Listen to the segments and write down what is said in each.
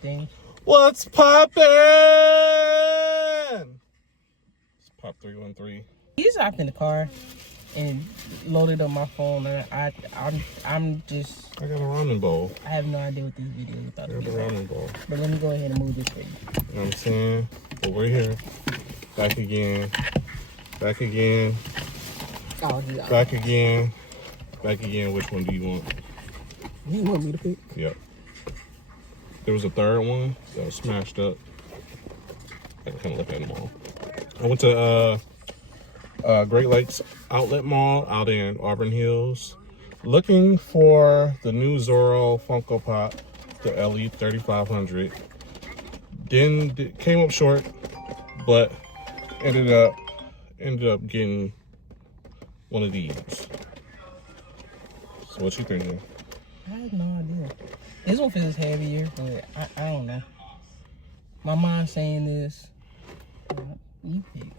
thing. What's poppin'? It's Pop 313. He just hopped in the car and loaded up my phone, and I'm just. I got a ramen bowl. I have no idea what this video is about. I got a ramen bowl. But let me go ahead and move this for you. You know what I'm saying? But we're here. Back again. Back again. Oh, yeah. Back again. Back again. Which one do you want? You want me to pick? Yep. There was a third one that was smashed up. I kind of look at them all. I went to Great Lakes Outlet Mall out in Auburn Hills, looking for the new Zorro Funko Pop, the LE 3500. Came up short, but ended up getting one of these. So what you thinking? I have no idea. This one feels heavier, but I don't know. My mind's saying this. You pick.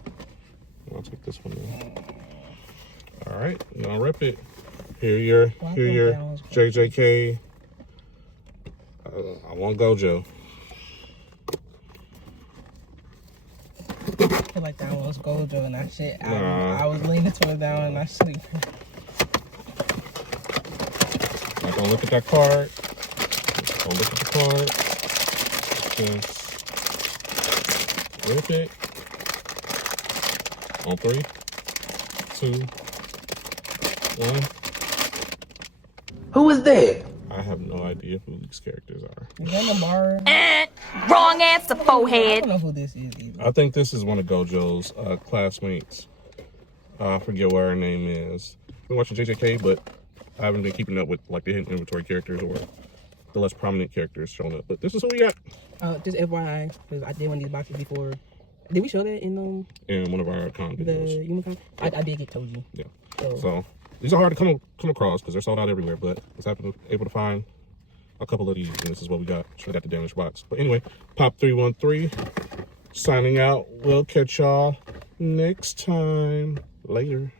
I'll take this one then. All right, y'all rep it. Here your JJK. I want Gojo. I feel like that one was Gojo and that shit. I was leaning towards that one and I sleep. Not gonna look at that card. Don't look at the card. Just rip it. On 3, 2, 1. Who is that? I have no idea who these characters are. Is that Nabara? Wrong answer, I forehead. don't know who this is either. I think this is one of Gojo's classmates. I forget what her name is. I've been watching JJK, but I haven't been keeping up with like the hidden inventory characters or the less prominent characters showing up. But this is who we got. Just FYI, because I did one of these boxes before. Did we show that in one of our con the videos. Unicon? I did get told you. Yeah. So these are hard to come across because they're sold out everywhere. But I was able to find a couple of these, and this is what we got. Should have got the damaged box. But anyway, Pop 313 signing out. We'll catch y'all next time. Later.